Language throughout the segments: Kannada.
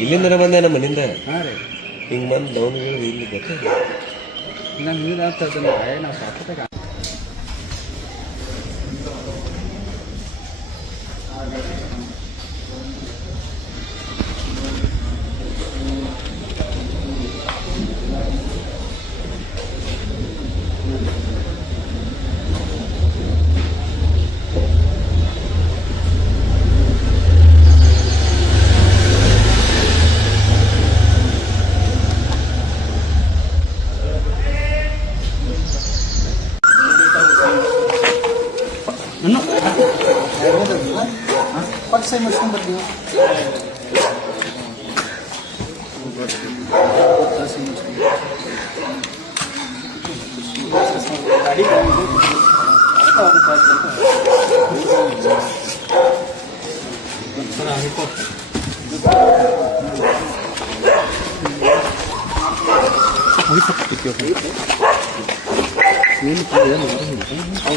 ಇಲ್ಲಿಂದ ಬಂದೆ ನಮ್ಮ ಮನಿಂದ ಹಾಂ ರೀ ಹಿಂಗೆ ಬಂದು ಡೌನ್ಗಳು ಇಲ್ಲಿ ಗೊತ್ತ ನಾನು ನೀರು ಆಗ್ತದೆ ನಾವು ಸಾಕತ್ತೆ ಪಟ್ಟು ಸೈ ಮಾಡ್ಸ್ಕೊಂಡು ಬರ್ತೀವಿ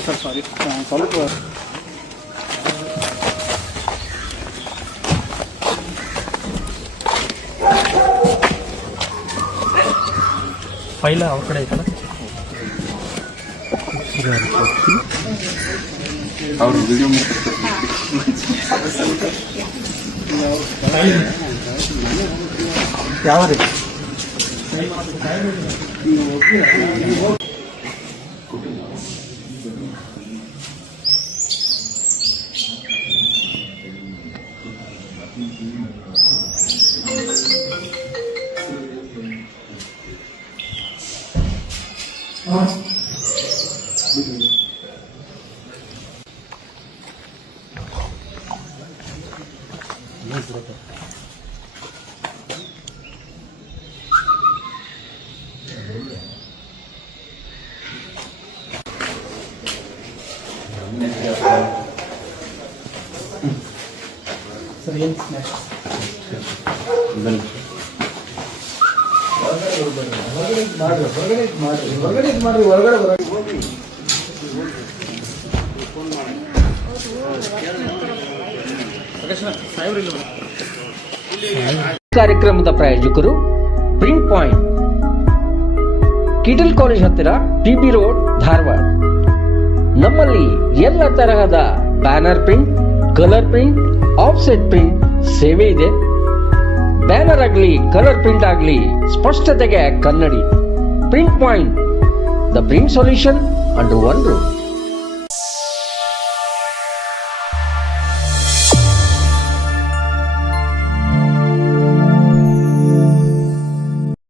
ಸರ್ ಸಾರಿ ಸ್ವಲ್ಪ ಫೈಲ್ ಅವ್ರ ಕಡೆ ಐತಲ್ಲ ಅವ್ರ ವಿಡಿಯೋ ಯಾವ ರೀತಿ ಸರ್ ಏನು ಸ್ನ್ಯಾಕ್ಸ್ ಕಾರ್ಯಕ್ರಮದ ಪ್ರಾಯೋಜಕರು ಪ್ರಿಂಟ್ ಪಾಯಿಂಟ್, ಕಿಟಲ್ ಕಾಲೇಜ್ ಹತ್ತಿರ, ಟಿಬಿ ರೋಡ್, ಧಾರವಾಡ. ನಮ್ಮಲ್ಲಿ ಎಲ್ಲ ತರಹದ banner print, colour print, offset print ಸೇವೆ ಇದೆ. ಬ್ಯಾನರ್ ಆಗಲಿ ಕಲರ್ ಪ್ರಿಂಟ್ ಆಗಲಿ ಸ್ಪಷ್ಟತೆಗೆ ಕನ್ನಡಿ. Print point, the print solution under one roof.